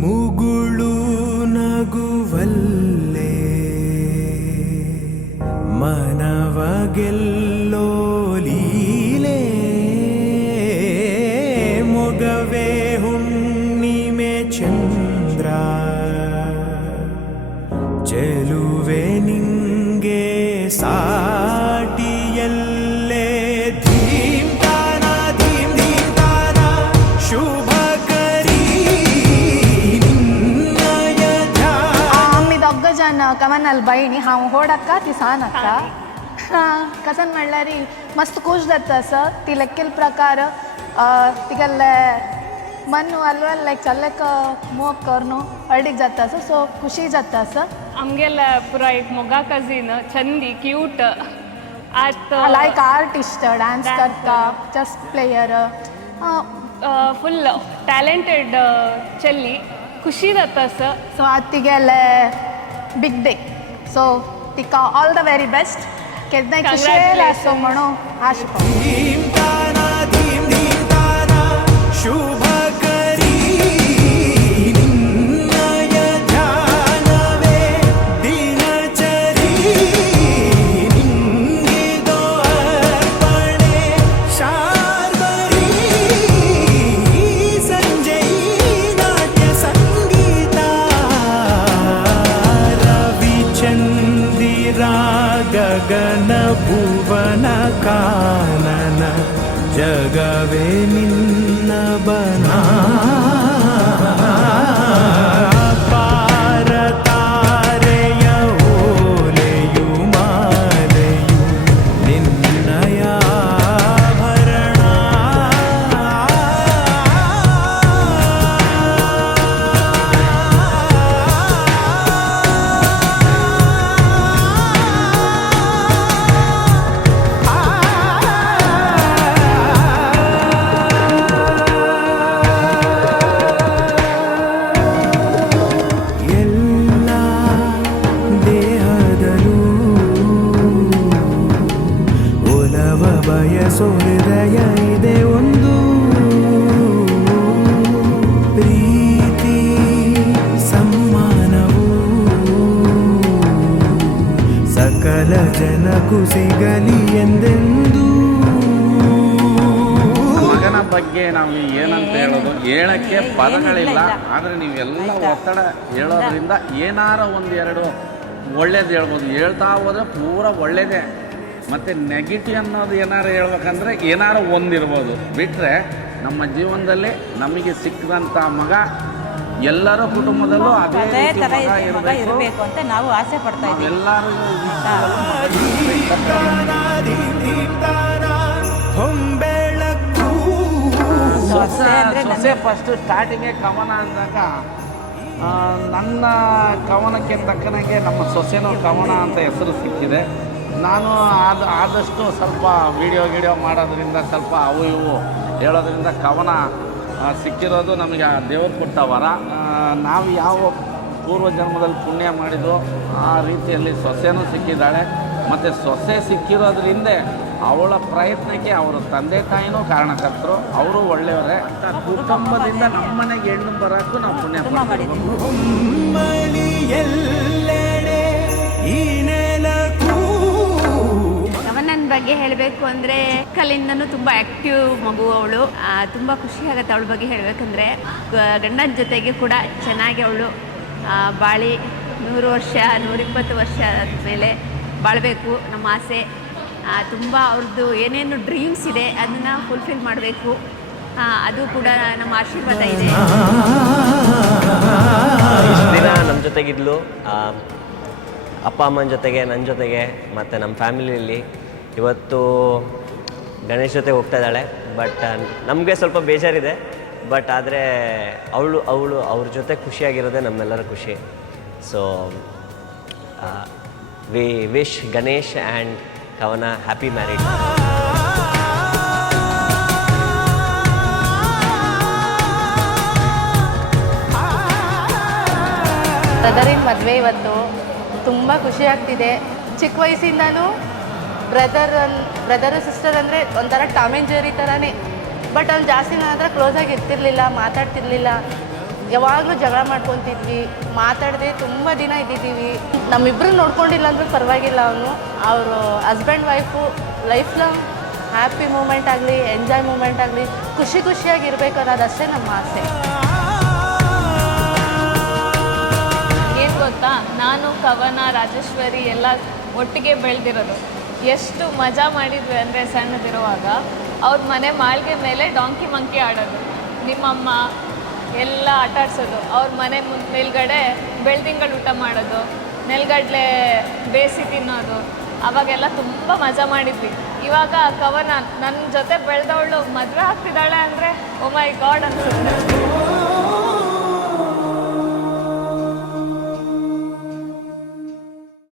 ಮುಗುಳು ನಗುವಲ್ಲೇ ಮನವಗೆಲ್ಲೋ ಲೀಲೆ ಮೊಗವೇ ಹುಣ್ಣಿಮೆ ಚಂದ್ರ ಚೆಲುವೆ ನಿಂಗೆ ಸಾಟಿಯಲ್ಲೇ ಧೀಮ್ ತಾನ ಧೀಮ್ ಧೀಮ್ ತಾನ ಶುಭ ಕರೀ ನಿನ್ನಯ आम्ही दोग जण कमानाल बायणी हांव होडक्का ती सानक्का कसन म्हणल्यार मस्त खूश जाता असं ती लेक्केल प्रकार तिगल्ले मन अल्वल लायक चल्लेक मोग करनो हळडीक जाता असं सो खुशी जाता असं आमगेल पुरा एक मोगा कझिन चंदी क्यूट आत लायक आर्टिस्ट डान्स करता चेस प्लेयर फुल टॅलेंटेड चल्ली खुशी जाता असं सो आज तिगेले बिग डे सो तिका ऑल द वेरी बेस्ट केन्नाय खुशी आसो म्हणून आश धीम ताना धीम धीम ताना शुभ करी निನ್ನय ಧ್ಯಾನವೇ ದಿನಚರಿ ನಿಂಗಿದೋ ಅರ್ಪಣೆ ಶಾರ್ವರಿ ಸಂಜೆ ನಾಟ್ಯ ಸಂಗೀತ ರವಿಚಂದಿರ ಗಗನ ಭುವನ ಕಾನನ ಜಗವೇ ನಿನ್ನ ಬನಾ ಪಾರ ತಾರೆಯ ಓಲೆಯು ಮಾಲೆಯು ನಿನ್ನಯ ಆಭರಣ ಎಲ್ಲ ದೇಹದಲ್ಲೂ ಒಲವ ಬಯಸೋ ಹೃದಯ ಇದೆ ಒಂದು ಪ್ರೀತಿ ಸಮ್ಮಾನವು ಸಕಲ ಜನಕ್ಕೂ ಸಿಗಲಿ ಎಂದೆಂದು ಮಗನ ಬಗ್ಗೆ ನಾವು ಏನಂತ ಹೇಳೋದು ಹೇಳಕ್ಕೆ ಪದಗಳಿಲ್ಲ. ಆದರೆ ನೀವೆಲ್ಲ ಒತ್ತಡ ಹೇಳೋದ್ರಿಂದ ಏನಾರ ಒಂದೆರಡು ಒಳ್ಳೇದು ಹೇಳ್ಬೋದು. ಹೇಳ್ತಾ ಹೋದರೆ ಪೂರ ಒಳ್ಳೇದೇ. ಮತ್ತು ನೆಗೆಟಿವ್ ಅನ್ನೋದು ಏನಾರು ಹೇಳ್ಬೇಕಂದ್ರೆ ಏನಾರು ಒಂದಿರ್ಬೋದು. ಬಿಟ್ಟರೆ ನಮ್ಮ ಜೀವನದಲ್ಲಿ ನಮಗೆ ಸಿಕ್ಕಿದಂಥ ಮಗ ಎಲ್ಲರ ಕುಟುಂಬದಲ್ಲೂ ಅದೇ ಥರ ಮಗ ಮಗ ಇರಬೇಕು ಅಂತ ನಾವು ಆಸೆ ಪಡ್ತಾ ಇದ್ದೀವಿ. ಎಲ್ಲರೂ ಹೊಂಬೆಳಕು ಸೊಸೆ ಫಸ್ಟು ಸ್ಟಾರ್ಟಿಂಗೇ ಕವನ ಅಂದಾಗ ನನ್ನ ಕವನಕ್ಕೆ ತಕ್ಕನಾಗೆ ನಮ್ಮ ಸೊಸೆನೂ ಕವನ ಅಂತ ಹೆಸರು ಸಿಕ್ಕಿದೆ. ನಾನು ಆದಷ್ಟು ಸ್ವಲ್ಪ ವಿಡಿಯೋ ಮಾಡೋದ್ರಿಂದ ಸ್ವಲ್ಪ ಅವು ಇವು ಹೇಳೋದ್ರಿಂದ ಕವನ ಸಿಕ್ಕಿರೋದು ನಮಗೆ ಆ ದೇವರು ಕೊಟ್ಟ ವರ. ನಾವು ಯಾವ ಪೂರ್ವ ಜನ್ಮದಲ್ಲಿ ಪುಣ್ಯ ಮಾಡಿದ್ವು ಆ ರೀತಿಯಲ್ಲಿ ಸೊಸೆನೂ ಸಿಕ್ಕಿದ್ದಾಳೆ. ಮತ್ತು ಸೊಸೆ ಸಿಕ್ಕಿರೋದ್ರಿಂದ ಅವಳ ಪ್ರಯತ್ನಕ್ಕೆ ಅವರ ತಂದೆ ತಾಯಿನೂ ಕಾರಣಕರ್ತರು. ಅವರು ಒಳ್ಳೆಯವರೇ. ಕುಟುಂಬದಿಂದ ನಮ್ಮನೆಗೆ ಹೆಣ್ಣು ಬರೋಕ್ಕೂ ನಾವು ಪುಣ್ಯ ಮಾಡಿದ್ದೀವಿ. ಕವನನ ಬಗ್ಗೆ ಹೇಳಬೇಕು ಅಂದರೆ ಕಲಿಂದನೂ ತುಂಬ ಆ್ಯಕ್ಟಿವ್ ಮಗು ಅವಳು. ತುಂಬ ಖುಷಿ ಆಗುತ್ತೆ ಅವಳ ಬಗ್ಗೆ ಹೇಳಬೇಕಂದ್ರೆ. ಗಂಡನ ಜೊತೆಗೆ ಕೂಡ ಚೆನ್ನಾಗಿ ಅವಳು ಬಾಳಿ 100 ವರ್ಷ 120 ವರ್ಷ ಮೇಲೆ ಬಾಳಬೇಕು ನಮ್ಮ ಆಸೆ. ತುಂಬ ಅವ್ರದ್ದು ಏನೇನು ಡ್ರೀಮ್ಸ್ ಇದೆ ಅದನ್ನು ಫುಲ್ಫಿಲ್ ಮಾಡಬೇಕು. ಅದು ಕೂಡ ನಮ್ಮ ಆಶೀರ್ವಾದ ಇದೆ. ಇಷ್ಟು ದಿನ ನಮ್ಮ ಜೊತೆಗಿದ್ಲು, ಅಪ್ಪ ಅಮ್ಮನ ಜೊತೆಗೆ, ನನ್ನ ಜೊತೆಗೆ ಮತ್ತು ನಮ್ಮ ಫ್ಯಾಮಿಲಿಯಲ್ಲಿ. ಇವತ್ತು ಗಣೇಶ್ ಜೊತೆ ಹೋಗ್ತಾ ಇದ್ದಾಳೆ. ಬಟ್ ನಮಗೆ ಸ್ವಲ್ಪ ಬೇಜಾರಿದೆ. ಬಟ್ ಆದರೆ ಅವಳು ಅವ್ರ ಜೊತೆ ಖುಷಿಯಾಗಿರೋದೇ ನಮ್ಮೆಲ್ಲರ ಖುಷಿ. So we wish Ganesh and ಕವನ ಹ್ಯಾಪಿ ಮ್ಯಾರಿಡ್. ಬ್ರದರಿನ ಮದುವೆ ಇವತ್ತು ತುಂಬ ಖುಷಿ ಆಗ್ತಿದೆ. ಚಿಕ್ಕ ವಯಸ್ಸಿಂದನೂ ಬ್ರದರು ಸಿಸ್ಟರ್ ಅಂದರೆ ಒಂಥರ ಟಾಮ್ ಆ್ಯಂಡ್ ಜೆರ್ರಿ ಥರನೇ. ಬಟ್ ಅವ್ನು ಜಾಸ್ತಿ ನನ್ನ ಹತ್ರ ಕ್ಲೋಸಾಗಿ ಇರ್ತಿರ್ಲಿಲ್ಲ, ಮಾತಾಡ್ತಿರ್ಲಿಲ್ಲ. ಯಾವಾಗಲೂ ಜಗಳ ಮಾಡ್ಕೊತಿದ್ವಿ, ಮಾತಾಡದೆ ತುಂಬ ದಿನ ಇದ್ದಿದ್ದೀವಿ. ನಮ್ಮಿಬ್ಬರು ನೋಡ್ಕೊಂಡಿಲ್ಲ ಅಂದ್ರೂ ಪರವಾಗಿಲ್ಲ. ಅವರು husband wife life long happy moment ಆಗಲಿ, ಎಂಜಾಯ್ ಮೂಮೆಂಟ್ ಆಗಲಿ, ಖುಷಿಯಾಗಿರ್ಬೇಕು ಅನ್ನೋದಷ್ಟೇ ನಮ್ಮ ಆಸೆ. ಏನು ಗೊತ್ತಾ, ನಾನು ಕವನ, ರಾಜೇಶ್ವರಿ ಎಲ್ಲ ಒಟ್ಟಿಗೆ ಬೆಳೆದಿರೋದು. ಎಷ್ಟು ಮಜಾ ಮಾಡಿದ್ವಿ ಅಂದರೆ ಸಣ್ಣದಿರುವಾಗ ಅವ್ರ ಮನೆ ಮಾಳಿಗೆ ಮೇಲೆ ಡಾಂಕಿ ಮಂಕಿ ಆಡೋದು, ನಿಮ್ಮಮ್ಮ ಎಲ್ಲ ಆಟ ಆಡ್ಸೋದು, ಅವ್ರ ಮನೆ ಮೇಲ್ಗಡೆ ಬೆಳ್ದಿಂಗಳು ಊಟ ಮಾಡೋದು, ನೆಲಗಡಲೆ ಬೇಯಿಸಿ ತಿನ್ನೋದು, ಅವಾಗೆಲ್ಲ ತುಂಬ ಮಜಾ ಮಾಡಿದ್ವಿ. ಇವಾಗ ಕವನ ನನ್ನ ಜೊತೆ ಬೆಳೆದವಳು ಮದುವೆ ಆಗ್ತಿದ್ದಾಳೆ ಅಂದರೆ ಓ ಮೈ ಗಾಡ್ ಅನ್ಸುತ್ತೆ.